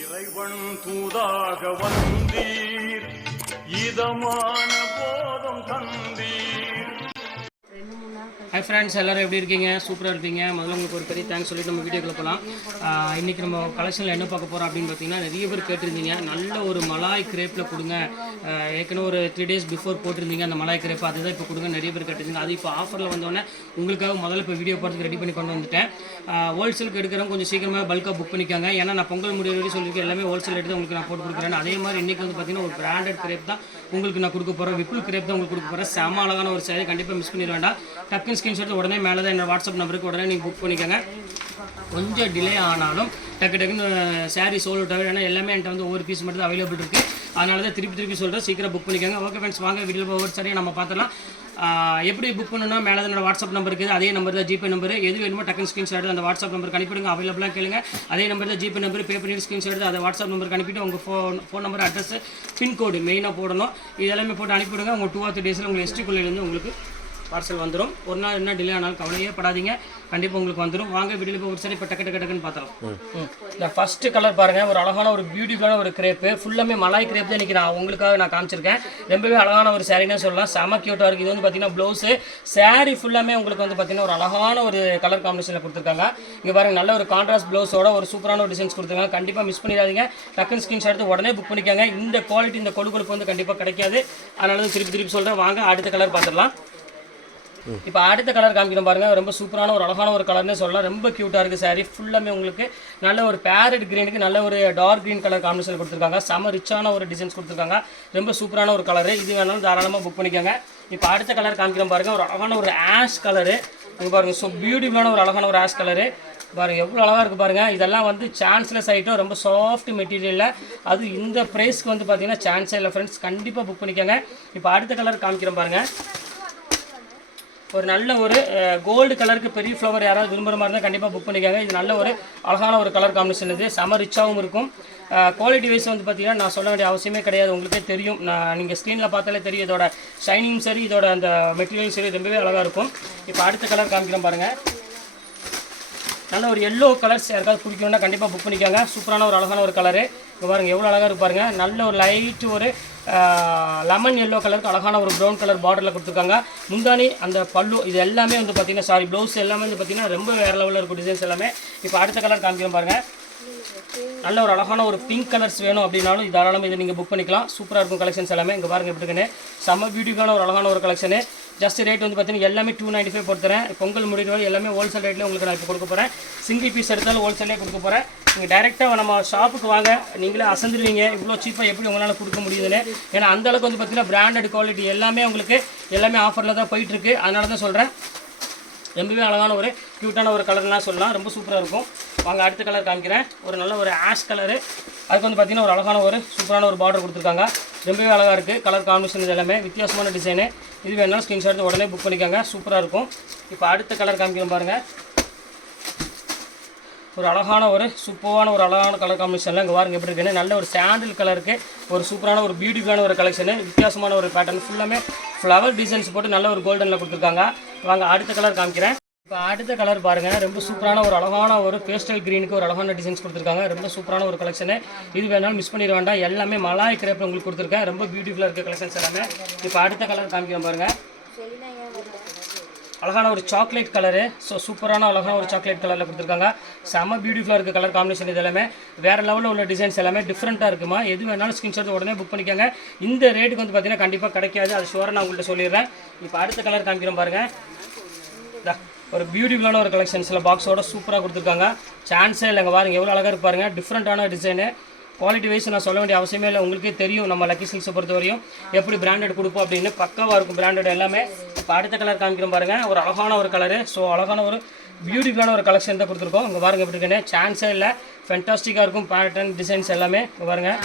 இறைவன் தூதாக வந்தீர், இதமான போதம் தந்தீர். ஹாய் ஃப்ரெண்ட்ஸ், எல்லோரும் எப்படி இருக்கீங்க? சூப்பராக இருப்பீங்க. முதல்ல உங்களுக்கு ஒரு பெரிய தேங்க்ஸ் சொல்லிட்டு நம்ம வீடியோக்குள்ள போகலாம். இன்றைக்கி நம்ம கலெக்ஷனில் என்ன பார்க்க போகிறோம் அப்படின்னு பார்த்தீங்கன்னா, நிறைய பேர் கேட்டிருந்தீங்க நல்ல ஒரு மலாய் கிரேப்பில் கொடுங்க. ஏற்கனவே ஒரு 3 days பிஃபோர் போட்டிருந்தீங்க அந்த மலாய் கிரேப், அதுதான் இப்போ கொடுங்க நிறைய பேர் கேட்டிருந்தீங்க. அது இப்போ ஆஃபரில் வந்தோடனே உங்களுக்காக முதல்ல இப்போ வீடியோ போகிறதுக்கு ரெடி பண்ணி கொண்டு வந்துட்டேன். ஹோல்சேலுக்கு எடுக்கிறவங்க கொஞ்சம் சீக்கிரமாக பல்காக புக் பண்ணிக்காங்க. ஏன்னா நான் பொங்கல் முடிவு வரைக்கும் சொல்லியிருக்கேன், எல்லாமே ஹோல்சேல் எடுத்து உங்களுக்கு நான் போட்டு கொடுக்குறேன். அதே மாதிரி இன்றைக்கி வந்து பார்த்தீங்கன்னா ஒரு பிராண்டட் கிரேப் தான் உங்களுக்கு நான் கொடுக்க போகிறேன். விப்புல் கிரேப் தான் உங்களுக்கு கொடுக்க போகிறேன். செம அழகான ஒரு சாரி, கண்டிப்பாக மிஸ் பண்ணிட வேண்டாம். டக்குன்னு ஸ்கிரீன்ஷாட் உடனே மேலே தான் என்னோட வாட்ஸ்அப் நம்பருக்கு உடனே நீங்கள் புக் பண்ணிக்கோங்க. கொஞ்சம் டிலே ஆனாலும் டக்குன்னு சாரீ சோல்ட் அவுட் ஆகும். ஏன்னா எல்லாமே என்கிட்ட வந்து ஒவ்வொரு பீஸ் மட்டும் தான் அவைலபிள் இருக்குது. அதனால தான் திருப்பி சொல்கிறேன், சீக்கிரம் புக் பண்ணிக்கோங்க. ஓகே ஃப்ரெண்ட்ஸ், வாங்க வீடியோ ஒவ்வொரு சாரியை நம்ம பார்த்துலாம். எப்படி புக் பண்ணணும்னா மேலே தான் என்னோட வாட்ஸ்அப் நம்பர் இருக்குது. அதே நம்பர் தான் ஜிபே நம்பர். எது வேணுமோ டக்குன்னு ஸ்க்ரீன்ஷாட் அந்த வாட்ஸ்அப் நம்பருக்கு அனுப்பிடுங்க. அவைலபிளாக கேளுங்க. அதே நம்பர் தான் ஜிபே நம்பர். பே பண்ணி ஸ்க்ரீன்ஷாட் அதை வாட்ஸ்அப் நம்பருக்கு அனுப்பிட்டு உங்கள் ஃபோன் நம்பர், அட்ரஸ், பின்கோடு மெயினாக போடணும். இதெல்லாமே போட்டு அனுப்பிவிடுங்க. உங்கள் 2 or 3 days உங்களுக்கு எஸ்டிக்குள்ளேருந்து உங்களுக்கு பார்சல் வந்துடும். ஒரு நாள் என்ன டிலே ஆனாலும் கவலையே படாதீங்க, கண்டிப்பாக உங்களுக்கு வந்துடும். வாங்க வீடியோவில் போய் ஒரு சரி இப்போ டக்குன்னு பார்த்தலாம். இந்த ஃபஸ்ட்டு கலர் பாருங்கள், ஒரு அழகான ஒரு பியூட்டிஃபுல்லான ஒரு கிரேப்பு. ஃபுல்லாமே மலாய் கிரேப் தான் இன்றைக்கி நான் உங்களுக்காக காமிச்சிருக்கேன். ரொம்பவே அழகான ஒரு சாரின்னு சொல்லலாம். செம க்யூட்டாக இருக்குது. இது வந்து பார்த்தீங்கன்னா ப்ளவுஸு, சாரி ஃபுல்லாமே உங்களுக்கு வந்து பார்த்தீங்கன்னா ஒரு அழகான ஒரு கலர் காம்பினேஷனில் கொடுத்துருக்காங்க. இங்கே பாருங்கள், நல்ல ஒரு கான்ட்ராஸ்ட் ப்ளவுஸோட ஒரு சூப்பரான ஒரு டிசைன்ஸ் கொடுத்துருக்காங்க. கண்டிப்பாக மிஸ் பண்ணிடாதீங்க. டக்குன்னு ஸ்க்ரீன்ஷாட் எடுத்து உடனே புக் பண்ணிக்காங்க. இந்த குவாலிட்டி, இந்த கொடுப்பு வந்து கண்டிப்பாக கிடைக்காது. அதனால தான் திருப்பி சொல்கிறேன். வாங்க அடுத்த கலர் பார்த்துடலாம். இப்போ அடுத்த கலர் காமிக்கணும் பாருங்கள். ரொம்ப சூப்பரான ஒரு அழகான ஒரு கலர்னே சொல்லலாம். ரொம்ப க்யூட்டாக இருக்குது சாரி. ஃபுல்லாமே உங்களுக்கு நல்ல ஒரு பேரட் க்ரீனுக்கு நல்ல ஒரு டார்க் க்ரீன் கலர் காம்பினேஷன் கொடுத்துருக்காங்க. செம ரிச்சான ஒரு டிசைன்ஸ் கொடுத்துருக்காங்க. ரொம்ப சூப்பரான ஒரு கலரு. இது வேணாலும் தாராளமாக புக் பண்ணிக்கோங்க. இப்போ அடுத்த கலர் காமிக்கிறோம் பாருங்கள். ஒரு அழகான ஒரு ஆஷ் கலரு. இது பாருங்கள், ஸோ பியூட்டிஃபுல்லான ஒரு அழகான ஒரு ஆஷ் கலரு. பாருங்கள் எவ்வளோ அழகாக இருக்குது பாருங்கள். இதெல்லாம் வந்து சான்ஸ்லெஸ் ஐட்டம், ரொம்ப சாஃப்ட் மெட்டீரியலில். அது இந்த ப்ரைஸ்க்கு வந்து பார்த்தீங்கன்னா சான்ஸே இல்லை ஃப்ரெண்ட்ஸ். கண்டிப்பாக புக் பண்ணிக்கோங்க. இப்போ அடுத்த கலர் காமிக்கிறோம் பாருங்கள். ஒரு நல்ல ஒரு கோல்டு கலருக்கு பெரிய ஃப்ளவர் யாராவது விரும்புகிற மாதிரி இருந்தால் கண்டிப்பாக புக் பண்ணிக்காங்க. இது நல்ல ஒரு அழகான ஒரு கலர் காம்பினேஷன். இது செம ரிச்சாகவும் இருக்கும். குவாலிட்டி வைஸ் வந்து பார்த்தீங்கன்னா நான் சொல்ல வேண்டிய அவசியமே கிடையாது, உங்களுக்கே தெரியும். நீங்கள் ஸ்க்ரீனில் பார்த்தாலே தெரியும். இதோட ஷைனிங் சரி, இதோட அந்த மெட்டீரியல் சரி ரொம்பவே அழகாக இருக்கும். இப்போ அடுத்த கலர் காமிக்கிறோம் பாருங்கள். நல்ல ஒரு எல்லோ கலர்ஸ் யாருக்காவது பிடிக்கணும்னா கண்டிப்பாக புக் பண்ணிக்காங்க. சூப்பரான ஒரு அழகான ஒரு கலரு. இப்போ பாருங்கள் எவ்வளோ அழகாக இருக்கு பாருங்கள். நல்ல ஒரு லைட்டு ஒரு லெமன் எல்லோ கலருக்கு அழகான ஒரு ப்ரௌன் கலர் பார்டரில் கொடுத்துருக்காங்க. முந்தானி, அந்த பல்லு, இது எல்லாமே வந்து பார்த்தீங்கன்னா ப்ளவுஸ் எல்லாமே வந்து பார்த்தீங்கன்னா ரொம்ப வேறு லெவலில் இருக்கும் டிசைன்ஸ் எல்லாமே. இப்போ அடுத்த கலர் காமிக்கிறோம் பாருங்கள். நல்ல ஒரு அழகான ஒரு பிங்க் கலர்ஸ் வேணும் அப்படின்னாலும் தாராளமாக இதை நீங்கள் புக் பண்ணிக்கலாம். சூப்பராக இருக்கும் கலெக்ஷன்ஸ் எல்லாமே. இங்கே பாருங்கள் எப்படி இருக்குன்னு. செம்ம பியூட்டிஃபுல்லான ஒரு அழகான ஒரு கலெக்ஷனு. ஜஸ்ட் ரேட் வந்து பார்த்தீங்கன்னா எல்லாமே 295 போட்டுறேன். பொங்கல் முடிவு எல்லாமே ஹோல்சேல் ரேட்டில் உங்களுக்கு நான் இப்போ கொடுக்க போகிறேன். சிங்கிள் பீஸ் எடுத்தாலும் ஹோல்சேலே கொடுக்க போகிறேன். நீங்கள் டைரெக்டாக நம்ம ஷாப்புக்கு வாங்க, நீங்களே அசந்துருவீங்க இவ்வளோ சீப்பாக எப்படி உங்களால் கொடுக்க முடியுதுன்னு. ஏன்னா அந்தளவுக்கு வந்து பார்த்தீங்கன்னா பிராண்டட் குவாலிட்டி எல்லாமே உங்களுக்கு எல்லாமே ஆஃபரில் தான் போயிட்டுருக்கு. அதனால தான் சொல்கிறேன். ரொம்பவே அழகான ஒரு க்யூட்டான ஒரு கலர்லாம் சொல்லலாம். ரொம்ப சூப்பராக இருக்கும். வாங்க அடுத்த கலர் காமிக்கிறேன். ஒரு நல்ல ஒரு ஆஷ் கலரு. அதுக்கு வந்து பார்த்திங்கன்னா ஒரு அழகான ஒரு சூப்பரான ஒரு பார்டர் கொடுத்துருக்காங்க. ரொம்பவே அழகாக இருக்குது. கலர் காம்பினேஷன் இது எல்லாமே வித்தியாசமான டிசைனு. இது வேணாலும் ஸ்க்ரீன்ஷாட் உடனே புக் பண்ணிக்கோங்க. சூப்பராக இருக்கும். இப்போ அடுத்த கலர் காமிக்கிறோம் பாருங்கள். ஒரு அழகான ஒரு சூப்பரான ஒரு அழகான கலர் காம்பினேஷனில் இங்கே பாருங்க எப்படி இருக்குன்னு. நல்ல ஒரு சாண்டில் கலருக்கு ஒரு சூப்பரான ஒரு பியூட்டிஃபுல்லான ஒரு கலெக்ஷனு. வித்தியாசமான ஒரு பேட்டர்ன். ஃபுல்லாமே ஃப்ளவர் டிசைன்ஸ் போட்டு நல்ல ஒரு கோல்டனில் கொடுத்துருக்காங்க. வாங்க அடுத்த கலர் காமிக்கிறேன். இப்போ அடுத்த கலர் பாருங்கள். ரொம்ப சூப்பரான ஒரு அழகான ஒரு பேஸ்டல் க்ரீனுக்கு ஒரு அழகான டிசைன்ஸ் கொடுத்துருக்காங்க. ரொம்ப சூப்பரான ஒரு கலெக்ஷனு. இது வேணாலும் மிஸ் பண்ணிட வேண்டாம். எல்லாமே மலாய் கிரேப்பில் உங்களுக்கு கொடுத்துருக்கேன். ரொம்ப பியூட்டிஃபுல்லாக இருக்குது கலெக்ஷன்ஸ் எல்லாமே. இப்போ அடுத்த கலர் காமிக்கிறேன் பாருங்கள். அழகான ஒரு சாக்லேட் கலரு. ஸோ சூப்பரான அழகான ஒரு சாக்லேட் கலரில் கொடுத்துருக்காங்க. செம்ம பியூட்டிஃபுல்லாக இருக்குது கலர் காம்பினேஷன். இது எல்லாமே வேறு லெவலில் உள்ள டிசைன்ஸ் எல்லாமே டிஃப்ரெண்ட்டாக இருக்குமா. எது வேணாலும் ஸ்க்ரீன்ஷாட் உடனே புக் பண்ணிக்கோங்க. இந்த ரேட்டுக்கு வந்து பார்த்தீங்கன்னா கண்டிப்பாக கிடைக்காது, அது ஷுவராக நான் உங்கள்கிட்ட சொல்லிடுறேன். இப்போ அடுத்த கலர் காமிக்கிறோம் பாருங்கள். ஒரு பியூட்டிஃபுல்லான ஒரு கலெக்ஷன்ஸில் பாக்ஸோட சூப்பராக கொடுத்துருக்காங்க. சான்ஸே இல்லைங்க. பாருங்கள் எவ்வளோ அழகாக இருக்கு பாருங்கள். டிஃப்ரெண்ட்டான டிசைனு. குவாலிட்டி வைஸ் நான் சொல்ல வேண்டிய அவசியமே இல்லை, உங்களுக்கே தெரியும். நம்ம லக்கி சில்க்ஸை பொறுத்த வரையும் எப்படி பிராண்டட் கொடுப்போம் அப்படின்னு பக்காவாக இருக்கும் பிராண்டட் எல்லாமே. இப்போ அடுத்த கலர் காமிக்கிறோம் பாருங்கள். ஒரு அழகான ஒரு கலரு. ஸோ அழகான ஒரு பியூட்டிஃபுல்லான ஒரு கலெக்ஷன் தான் கொடுத்துருக்கோம். இங்கே பாருங்கள் எப்படி இருக்குன்னு. சான்ஸே இல்லை, ஃபென்டாஸ்டிக்காக இருக்கும் பேட்டர்ன் டிசைன்ஸ் எல்லாமே. இங்கே பாருங்கள்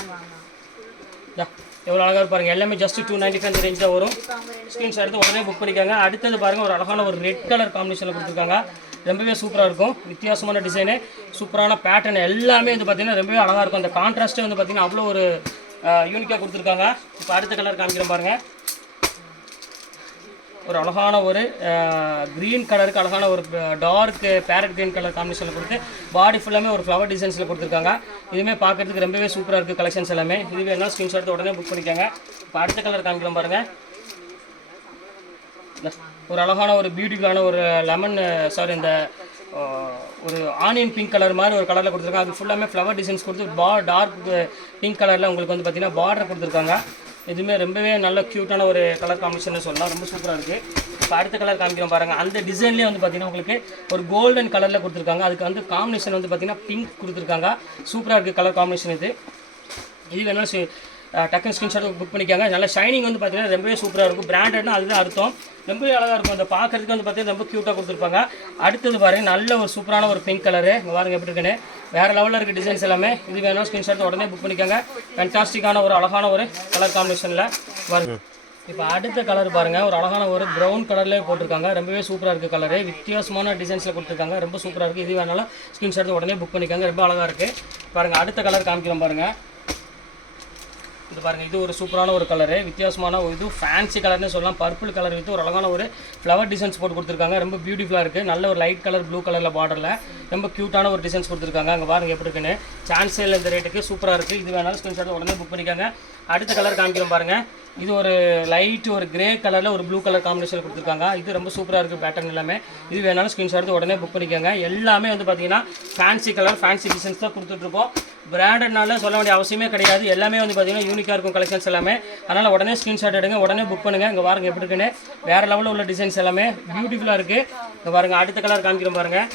எவ்வளோ அழகாக இருப்பாருங்க. எல்லாமே ஜஸ்ட் 295 ரேஞ்ச் தான் வரும். ஸ்க்ரீன்ஷாட் எடுத்து உடனே புக் பண்ணிக்காங்க. அடுத்தது பாருங்கள் ஒரு அழகான ஒரு ரெட் கலர் காம்பினேஷனில் கொடுத்துருக்காங்க. ரொம்பவே சூப்பராக இருக்கும். வித்தியாசமான டிசைனு, சூப்பரான பேட்டர்ன் எல்லாமே வந்து பார்த்திங்கன்னா ரொம்பவே அழகாக இருக்கும். அந்த கான்ட்ராஸ்ட்டே வந்து பார்த்திங்கன்னா அவ்வளோ ஒரு யூனிக்காக கொடுத்துருக்காங்க. இப்போ அடுத்த கலர் காமிக்கிறோம் பாருங்கள். ஒரு அழகான ஒரு க்ரீன் கலருக்கு அழகான ஒரு டார்க் பேரட் க்ரீன் கலர் காம்பினேஷனில் கொடுத்து பாடி ஃபுல்லாமே ஒரு ஃப்ளவர் டிசைன்ஸில் கொடுத்துருக்காங்க. இதுவுமே பார்க்குறதுக்கு ரொம்பவே சூப்பராக இருக்குது கலெக்ஷன்ஸ் எல்லாமே. இது வேணால் ஸ்க்ரீன்ஷாட் எடுத்து உடனே புக் பண்ணிக்கோங்க. இப்போ அடுத்த கலர் காமிக்கலாம் பாருங்கள். ஒரு அழகான ஒரு பியூட்டிஃபுல்லான ஒரு லெமன் இந்த ஒரு ஆனியன் பிங்க் கலர் மாதிரி ஒரு கலரில் கொடுத்துருக்காங்க. அது ஃபுல்லாமே ஃப்ளவர் டிசைன்ஸ் கொடுத்து டார்க் பிங்க் கலரில் உங்களுக்கு வந்து பார்த்திங்கன்னா பார்டர் கொடுத்துருக்காங்க. இதுவுமே ரொம்பவே நல்ல க்யூட்டான ஒரு கலர் காம்பினேஷன் சொல்லலாம். ரொம்ப சூப்பராக இருக்குது. இப்போ அடுத்த கலர் காமிக்கிறோம் பாருங்கள். அந்த டிசைன்லேயே வந்து பார்த்திங்கன்னா உங்களுக்கு ஒரு கோல்டன் கலரில் கொடுத்துருக்காங்க. அதுக்கு வந்து காம்பினேஷன் வந்து பார்த்திங்கன்னா பிங்க் கொடுத்துருக்காங்க. சூப்பராக இருக்குது கலர் காம்பினேஷன். இது வேணாலும் டக்குன்னு ஸ்க்ரீன்ஷாட் புக் பண்ணிக்காங்க. நல்ல ஷைனிங் வந்து பார்த்திங்கன்னா ரொம்பவே சூப்பராக இருக்கும். பிராண்டட்னா அதுதான் அர்த்தம். ரொம்பவே அழகாக இருக்கும். அந்த பார்க்குறதுக்கு வந்து பார்த்திங்கன்னா ரொம்ப க்யூட்டாக கொடுத்துருப்பாங்க. அடுத்தது பாருங்கள், நல்ல ஒரு சூப்பரான ஒரு பிங்க் கலரு. இங்கே பாருங்கள் எப்படி இருக்குன்னு. வேறு லெவலில் இருக்குது டிசைன்ஸ் எல்லாமே. இது வேணும் ஸ்க்ரீன்ஷாட் உடனே புக் பண்ணிக்கோங்க. ஃபேன்டாஸ்டிக்கான ஒரு அழகான ஒரு கலர் காம்பினேஷனில் பாருங்கள். இப்போ அடுத்த கலர் பாருங்கள், ஒரு அழகான ஒரு ப்ரௌன் கலர்லேயே போட்டிருக்காங்க. ரொம்பவே சூப்பராக இருக்குது கலரு. வித்தியாசமான டிசைன்ஸில் கொடுத்துருக்காங்க. ரொம்ப சூப்பராக இருக்குது. இது வேணாலும் ஸ்க்ரீன்ஷாட் உடனே புக் பண்ணிக்கோங்க. ரொம்ப அழகாக இருக்குது. பாருங்கள் அடுத்த கலர் காமிக்கிறோம் பாருங்கள். இது பாருங்கள், இது ஒரு சூப்பரான ஒரு கலரு. வித்தியாசமான இது ஃபேன்சி கலர்னு சொல்லலாம். பர்பிள் கலர் வித்து ஒரு அழகான ஒரு ஃப்ளவர் டிசைன்ஸ் போட்டு கொடுத்துருக்காங்க. ரொம்ப பியூட்டிஃபுல்லாக இருக்குது. நல்ல ஒரு லைட் கலர் ப்ளூ கலரில் பார்டரில் ரொம்ப க்யூட்டான ஒரு டிசைன்ஸ் கொடுத்துருக்காங்க. அங்கே பாருங்கள் எப்படி இருக்குன்னு. சான்ஸே இல்லை இந்த ரேட்டுக்கு. சூப்பராக இருக்குது. இது வேணாலும் ஸ்க்ரீன்ஷாட் உடனே புக் பண்ணிக்கோங்க. அடுத்த கலர் காமிக்கிறோம் பாருங்கள். இது ஒரு லைட் ஒரு கிரே கலரில் ஒரு ப்ளூ கலர் காம்பினேஷன் கொடுத்துருக்காங்க. இது ரொம்ப சூப்பராக இருக்குது பேட்டர்ன் எல்லாமே. இது வேணாலும் ஸ்க்ரீன்ஷாட் உடனே புக் பண்ணிக்கோங்க. எல்லாமே வந்து பார்த்தீங்கன்னா ஃபேன்சி கலர் ஃபேன்சி டிசைன்ஸ் தான் கொடுத்துட்ருக்கோம். பிராண்டட்னால சொல்ல வேண்டிய அவசியமே கிடையாது. எல்லாமே வந்து பார்த்தீங்கன்னா யூனிக்காக இருக்கும் கலெக்ஷன்ஸ் எல்லாமே. அதனால் உடனே ஸ்க்ரீன்ஷாட் எடுங்க, உடனே புக் பண்ணுங்கள். இங்கே பாருங்கள் எப்படி இருக்குன்னு. வேறு லெவலில் உள்ள டிசைன்ஸ் எல்லாமே பியூட்டிஃபுல்லாக இருக்குது. இங்கே பாருங்கள் அடுத்த கலர் காமிக்கிறோம் பாருங்கள்.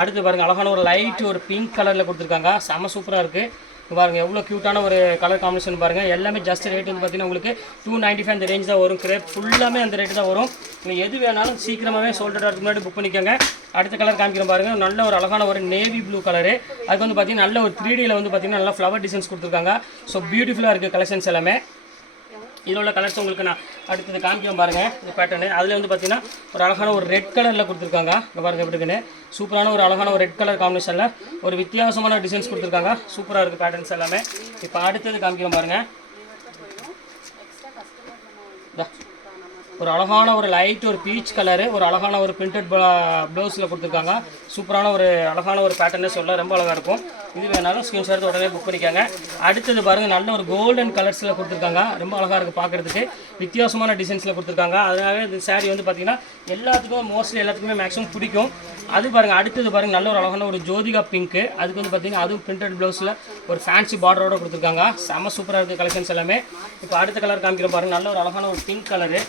அடுத்து பாருங்கள் அழகான ஒரு லைட் ஒரு பிங்க் கலரில் கொடுத்துருக்காங்க. செம்ம சூப்பராக இருக்குது. பாருங்கள் எவ்வளோ க்யூட்டான ஒரு கலர் காம்பினேஷன் பாருங்கள். எல்லாமே ஜஸ்ட் ரேட் வந்து பார்த்தீங்கன்னா உங்களுக்கு 295 அந்த ரேஞ்ச் தான் வரும். கிரேப் ஃபுல்லாமே அந்த ரேட்டு தான் வரும். நீங்கள் எது வேணாலும் சீக்கிரமாகவே சொல்கிறதுக்கு முன்னாடி புக் பண்ணிக்கோங்க. அடுத்த கலர் காமிக்கிறோம் பாருங்கள். நல்ல ஒரு அழகான ஒரு நேவி ப்ளூ கலரு. அதுக்கு வந்து பார்த்தீங்கன்னா நல்ல ஒரு 3Dயில் வந்து பார்த்தீங்கன்னா நல்லா ஃப்ளவர் டிசைன்ஸ் கொடுத்துருக்காங்க. ஸோ பியூட்டிஃபுல்லாக இருக்குது கலெக்ஷன்ஸ் எல்லாமே. இதில் உள்ள கலர்ஸ் உங்களுக்கு நான் அடுத்தது காமிக்கிறோம் பாருங்கள். இந்த பேட்டர்னு அதில் வந்து பார்த்தீங்கன்னா ஒரு அழகான ஒரு ரெட் கலரில் கொடுத்துருக்காங்க. இங்கே பாருங்கள் எப்படி இருக்குன்னு. சூப்பரான ஒரு அழகான ஒரு ரெட் கலர் காம்பினேஷனில் ஒரு வித்தியாசமான டிசைன்ஸ் கொடுத்துருக்காங்க. சூப்பராக இருக்குது பேட்டர்ன்ஸ் எல்லாமே. இப்போ அடுத்தது காமிக்கிறோம் பாருங்கள். ஒரு அழகான ஒரு லைட் ஒரு பீச் கலரு ஒரு அழகான ஒரு பிரிண்டட் ப்ளவுஸில் கொடுத்துருக்காங்க. சூப்பரான ஒரு அழகான ஒரு பேட்டர்னே சொல்ல ரொம்ப அழகாக இருக்கும். இது வேணாலும் ஸ்க்ரீன்ஷாட் உடனே புக் பண்ணிக்கோங்க. அடுத்தது பாருங்கள், நல்ல ஒரு கோல்டன் கலர்ஸில் கொடுத்துருக்காங்க. ரொம்ப அழகாக இருக்குது பார்க்குறதுக்கு. வித்தியாசமான டிசைன்ஸில் கொடுத்துருக்காங்க. அதனால இந்த சாரீ வந்து பார்த்திங்கன்னா எல்லாத்துக்கும் மோஸ்ட்லி எல்லாத்துக்குமே மேக்ஸிமம் பிடிக்கும். அது பாருங்கள். அடுத்தது பாருங்கள், நல்ல ஒரு அழகான ஒரு ஜோதிகா பிங்க்கு. அதுக்கு வந்து பார்த்திங்கன்னா அதுவும் பிரிண்டட் ப்ளவுஸில் ஒரு ஃபேன்சி பார்டரோட கொடுத்துருக்காங்க. செம்ம சூப்பராக இருக்குது கலெக்ஷன்ஸ் எல்லாமே. இப்போ அடுத்த கலர் காமிக்கிற பாருங்கள். நல்ல ஒரு அழகான ஒரு பிங்க் கலரு.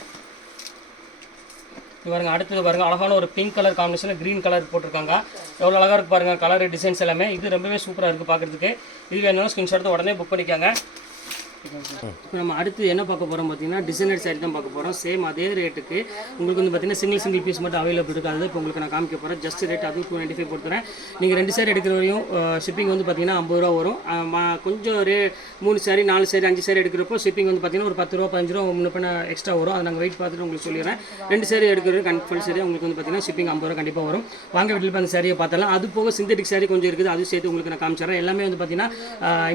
இது பாருங்கள். அடுத்தது பாருங்கள், அழகான ஒரு பிங்க் கலர் காம்பினேஷனில் க்ரீன் கலர் போட்டிருக்காங்க. எவ்வளோ அழகாக இருக்குது பாருங்கள் கலர் டிசைன்ஸ் எல்லாமே. இது ரொம்பவே சூப்பராக இருக்குது பார்க்குறதுக்கு. இது வேணும்னா ஸ்க்ரீன்ஷாட் உடனே புக் பண்ணிக்கோங்க. இப்போ நம்ம அடுத்து என்ன பார்க்க போகிறோம் பார்த்தீங்கன்னா டிசைனர் சாரி தான் பார்க்க போகிறோம். சேம் அதே ரேட்டுக்கு உங்களுக்கு வந்து பார்த்தீங்கன்னா சிங்கிள் பீஸ் மட்டும் அவைலபிள் இருக்குது. அது இப்போ உங்களுக்கு நான் காமிக்க போகிறேன். ஜஸ்ட் ரேட் அதுவும் 295 கொடுத்துறேன். நீங்கள் 2 சாரி எடுக்கிற வரையும் ஷிப்பிங் வந்து பார்த்தீங்கன்னா 50 ரூபா வரும். கொஞ்சம் 3 சாரி 4 சாரி 5 சாரி எடுக்கிறப்போ ஷிப்பிங் வந்து பார்த்தீங்கன்னா ஒரு 10 ரூபா 15 ரூபா முன்ன எக்ஸ்ட்ரா வரும். அதை நாங்கள் வெயிட் பார்த்துட்டு உங்களுக்கு சொல்லிடுறேன். 2 சாரி எடுக்கிறது கம்பல்சரி உங்களுக்கு வந்து பார்த்தீங்கன்னா ஷிப்பிங் 50 ரூபா கண்டிப்பாக வரும். வாங்க வீட்டில் அந்த சாரியை பார்த்தலாம். அது போக சிந்தட்டிக் சாரி கொஞ்சம் இருக்குது. அதுவும் சேர்த்து உங்களுக்கு நான் காமிச்சிடுறேன். எல்லாமே வந்து பார்த்தீங்கன்னா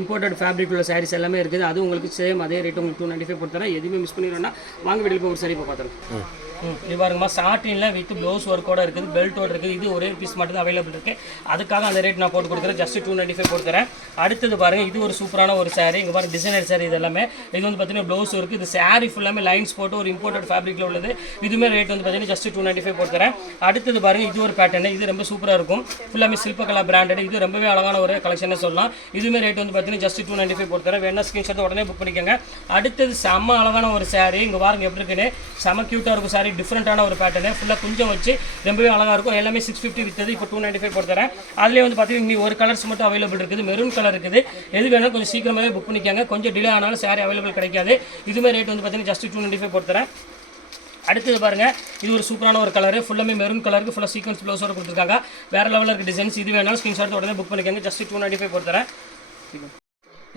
இம்போர்ட்டட் ஃபேப்ரிக் உள்ள சாரீஸ் எல்லாமே இருக்குது. அது உங்களுக்கு சேம் அதே ரேட் உங்களுக்கு 295 கொடுத்துறேன். எதுவுமே மிஸ் பண்ணிடுறேன்னா வாங்க வீட்டில் போய் ஒரு சாரி இப்போ பார்த்துறேன். இது பாருங்கம்மா, சாட்டினில் வித் ப்ளவுஸ் ஒர்க்கோட இருக்குது, பெல்ட்டோட இருக்குது. இது ஒரே பீஸ் மட்டும் தான் அவைலபிள் இருக்குது. அதுக்காக அந்த ரேட் நான் போட்டு கொடுக்குறேன். ஜஸ்ட் 295 கொடுத்துறேன். அடுத்தது பாருங்கள், இது ஒரு சூப்பரான ஒரு சாரீ. இங்கே பாருங்கள் டிசைனர் சாரீ. இது எல்லாமே இது வந்து பார்த்தீங்கன்னா ப்ளவுஸ் இருக்குது. இது சாரீ ஃபுல்லாமே லைன்ஸ் போட்டு ஒரு இம்போர்ட்டட் ஃபேப்ரிக்கில் உள்ளது. இதுவுமே ரேட் வந்து பார்த்தீங்கன்னா ஜஸ்ட் 295 கொடுத்துறேன். அடுத்தது பாருங்கள், இது ஒரு பேட்டர்னு. இது ரொம்ப சூப்பராக இருக்கும். ஃபுல்லாமே சில்பகலா பிராண்டட். இது ரொம்பவே அழகான ஒரு கலெக்ஷன் சொல்லலாம். இதுவுமே ரேட் வந்து பார்த்தீங்கன்னா ஜஸ்ட் 295 கொடுத்துறேன். வேணா ஸ்க்ரீன்ஷாட் உடனே புக் பண்ணிக்கோங்க. அடுத்தது செம்ம அழகான ஒரு சாரீ. இங்கே பாருங்கள் எப்படி இருக்குன்னு. செம்ம க்யூட்டாக இருக்கும் சாரீ. டிஃப்ரெண்ட்டான ஒரு பேட்டர்னு ஃபுல்லாக கொஞ்சம் வச்சு ரொம்பவே அழகாக இருக்கும். எல்லாமே 650 விற்றது. இப்போ 295 போட்டுறேன். அதிலே வந்து பார்த்தீங்கன்னா இன்னும் ஒரு கலர்ஸ் மட்டும் அவைலபிள் இருக்குது. மெரூன் கலர் இருக்குது. எது வேணாலும் கொஞ்சம் சீக்கிரமாகவே புக் பண்ணிக்காங்க. கொஞ்சம் டிலே ஆனாலும் சாரீ அவைலபிள் கிடைக்காது. இதுவுமே ரேட் வந்து பார்த்தீங்கன்னா ஜஸ்ட் 295 போட்டுறேன். அடுத்தது பாருங்கள், இது ஒரு சூப்பரான ஒரு கலரு. ஃபுல்லாமே மெரூன் கலருக்கு ஃபுல்லாக சீக்வன்ஸ் ப்ளவுஸோட கொடுத்துருக்காங்க. வேறு லெவலில் இருக்குது டிசைன்ஸ். இது வேணாலும் ஸ்க்ரீன்ஷாட் உடனே புக் பண்ணிக்காங்க. ஜஸ்ட் 295 போட்டுறேன்.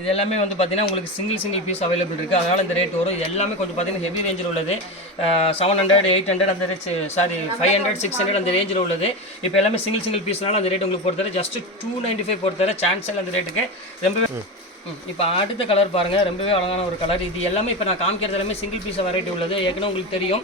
இது எல்லாமே வந்து பார்த்தீங்கன்னா உங்களுக்கு சிங்கிள் பீஸ் அவைலபிள் இருக்குது. அதனால் இந்த ரேட் வரும். எல்லாமே கொஞ்சம் பார்த்தீங்கன்னா ஹெவி ரேஞ்சில் உள்ளது. 700 800 அந்த ரேட் 500 600 அந்த ரேஞ்சில் உள்ளது. இப்போ எல்லாமே சிங்கிள் பீஸ்னால அந்த ரேட் உங்களுக்கு பொறுத்தவரை ஜஸ்ட் 295 பொறுத்தவரை சான்ஸ் இல்லை அந்த ரேட்டுக்கு. ரொம்பவே இப்போ அடுத்த கலர் பாருங்கள், ரொம்பவே அழகான ஒரு கலர். இது எல்லாமே இப்போ நான் காமிக்கிறது எல்லாமே சிங்கிள் பீஸ் வெரைட்டி உள்ளது. ஏற்கனவே உங்களுக்கு தெரியும்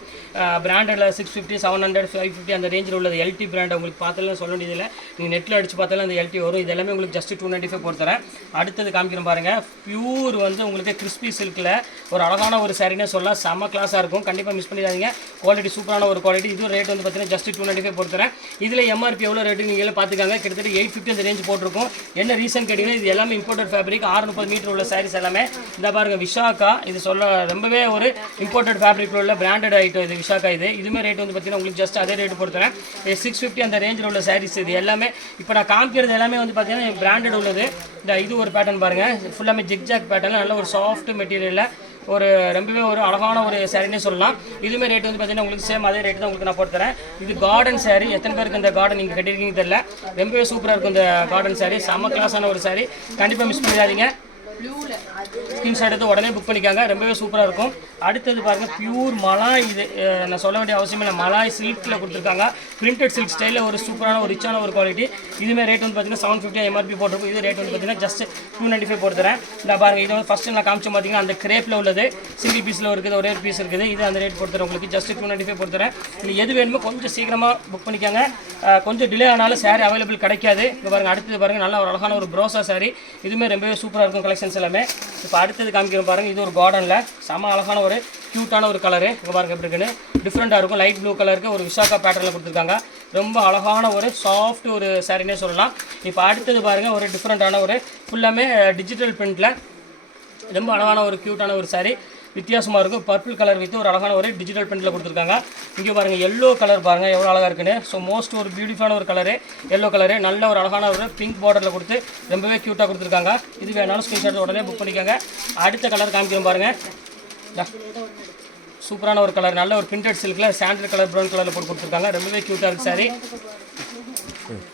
பிராண்டடில் 650, 700, 550 அந்த ரேஞ்சில் உள்ளது. எல்டி பிராண்ட் உங்களுக்கு பார்த்தாலும் சொல்ல வேண்டியதில்லை, நீங்கள் நெட்டில் அடிச்சு பார்த்தாலும் அந்த எல்டி வரும். இது எல்லாமே உங்களுக்கு ஜஸ்ட் 295 போட்டு தரேன். அடுத்தது காமிக்கிறேன் பாருங்கள், பியூர் வந்து உங்களுக்கு கிறிஸ்பி சில்கில் ஒரு அழகான ஒரு சாரின்னு சொல்லலாம். செம்ம கிளாஸாக இருக்கும், கண்டிப்பாக மிஸ் பண்ணிடாதீங்க. குவாலிட்டி சூப்பரான ஒரு குவாலிட்டி. இது ரேட் வந்து பார்த்தீங்கன்னா ஜஸ்ட் 295 போட்டு தரேன். இதில் எம்ஆர்பி எவ்வளோ ரேட்டு நீங்கள் பார்த்துக்காங்க, கிட்டத்தட்ட 850 அந்த ரேஞ்ச் போட்டிருக்கும். என்ன ரீசன் கேட்டிங்கன்னா இது எல்லாமே இம்போர்ட்டட் ஃபேப்ரிக். 630 மீட்டர் உள்ள சாரீஸ் எல்லாமே. இந்த பாருங்க விஷாக்கா, இது சொல்ல ரொம்பவே ஒரு இம்போர்ட்டட் ஃபேப்ரிக்ல உள்ள பிராண்டட் ஐட்டம் இது விஷாக்கா. இதுவுமே ரேட் வந்து பார்த்தீங்கன்னா உங்களுக்கு ஜஸ்ட் அதே ரேட் போட்டுறேன். 650 அந்த ரேஞ்சில் உள்ள சாரீஸ் இது எல்லாமே. இப்போ நான் காமிக்கிறது எல்லாமே வந்து பார்த்தீங்கன்னா பிராண்டட் உள்ளது. இந்த இது ஒரு பேட்டர்ன் பாருங்க, ஃபுல்லாமே ஜிக்ஜாக் பேட்டர்ன், நல்ல ஒரு சாஃப்ட் மெட்டீரியலில் ஒரு ரொம்பவே ஒரு அழகான ஒரு சாரின்னே சொல்லலாம். இதுவுமே ரேட் வந்து பார்த்தீங்கன்னா உங்களுக்கு சேம் அதே ரேட் தான் உங்களுக்கு நான் போட்டு தரேன். இது கார்டன் சாரி. எத்தனை பேருக்கு இந்த கார்டன் நீங்கள் கட்டியிருக்கீங்க தெரியல, ரொம்பவே சூப்பராக இருக்கும் இந்த கார்டன் சாரி. செம்ம கிளாஸான ஒரு சாரி, கண்டிப்பாக மிஸ் பண்ணிடாதீங்க. ஸ்கிரீன்ஷாட் எடுத்து உடனே புக் பண்ணிக்காங்க, ரொம்பவே சூப்பராக இருக்கும். அடுத்தது பாருங்கள், பியூர் மலாய். இது நான் சொல்ல வேண்டிய அவசியம் இல்லை, மலாய் சில்கில் கொடுத்துருக்காங்க. பிரிண்டட் சில்க் ஸ்டைலில் ஒரு சூப்பரான ஒரு ரிச்சான ஒரு குவாலிட்டி. இதுவுமே ரேட் வந்து பார்த்தீங்கன்னா 750 எம்ஆர்பி போட்டிருக்கும். இது ரேட் வந்து பார்த்தீங்கன்னா ஜஸ்ட் 295 போட்டு தரேன். இந்த பாருங்கள், இது வந்து ஃபஸ்ட்டு நான் காமிச்சு பார்த்தீங்கன்னா அந்த கிரேப்பில் உள்ளது சிங்கிள் பீஸில் இருக்குது, ஒரே பீஸ் இருக்குது. இது அந்த ரேட் போட்டு தரேன் உங்களுக்கு ஜஸ்ட் 295 போட்டு தரேன். இது எது வேணுமோ கொஞ்சம் சீக்கிரமாக புக் பண்ணிக்காங்க, கொஞ்சம் டிலே ஆனாலும் சாரீ அவைலபிள் கிடைக்காது. இப்போ பாருங்கள், அடுத்தது பாருங்கள், நல்ல ஒரு அழகான ஒரு ப்ரோசா சாரீ. இதுவுமே ரொம்பவே சூப்பராக இருக்கும் கலெக்ஷன்ஸ் எல்லாமே. இப்போ அடுத்தது காமிக்கிறோம் பாருங்கள், இது ஒரு கார்டனில் செம அழகான ஒரு க்யூட்டான ஒரு கலரு. இங்கே பாருங்கள் எப்படி இருக்குன்னு, டிஃப்ரெண்ட்டாக இருக்கும். லைட் ப்ளூ கலருக்கு ஒரு விஷாக்கா பேட்டர்னில் கொடுத்துருக்காங்க. ரொம்ப அழகான ஒரு சாஃப்ட் ஒரு சாரினே சொல்லலாம். இப்போ அடுத்தது பாருங்கள், ஒரு டிஃப்ரெண்ட்டான ஒரு ஃபுல்லாமே டிஜிட்டல் பிரிண்டில் ரொம்ப அழகான ஒரு க்யூட்டான ஒரு சாரீ. வித்தியாசமாக இருக்கும். பர்பிள் கலர் வித் ஒரு அழகான ஒரு டிஜிட்டல் பிரிண்டில் கொடுத்துருக்காங்க. இங்கே பாருங்கள், எல்லோ கலர் பாருங்கள் எவ்வளோ அழகாக இருக்குன்னு. ஸோ மோஸ்ட் ஒரு பியூட்டிஃபுல்லான ஒரு கலரு எல்லோ கலரு. நல்ல ஒரு அழகான ஒரு பிங்க் பார்டரில் கொடுத்து ரொம்பவே க்யூட்டாக கொடுத்துருக்காங்க. இது வேணாலும் ஸ்க்ரீன்ஷாட் உடனே புக் பண்ணிக்கோங்க. அடுத்த கலர் காமிக்கிறோம் பாருங்கள், சூப்பரான ஒரு கலர். நல்ல ஒரு பிரிண்டட் சில்கில் சாண்டல் கலர் ப்ரௌன் கலரில் போட்டு கொடுத்துருக்காங்க. ரொம்பவே க்யூட்டாக இருக்குது சாரி.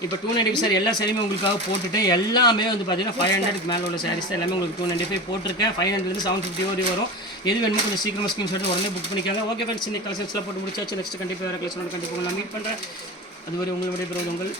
இப்போ 295 சார் எல்லா சாரியுமே உங்களுக்காக போட்டுட்டு எல்லாமே வந்து பார்த்தீங்கன்னா 500க்கு மேலே உள்ள சாரீஸ் எல்லாமே உங்களுக்கு 295 போட்டிருக்கேன். 500லேருந்து 750 வரையும் வரும். எது வேணுமோ கொஞ்சம் சீக்கிரமாக ஸ்க்ரீன்ஷாட் உடனே புக் பண்ணிக்காங்க. ஓகே ஃப்ரெண்ட்ஸ், இந்த கலெக்ஷன்ஸ்லாம் போட்டு முடிச்சாச்சு. நெக்ஸ்ட் கண்டிப்பாக வேறு கலெக்ஷனோட கண்டிப்பாக நான் மீட் பண்ணுறேன். அதுவரை உங்களுடைய உங்கள்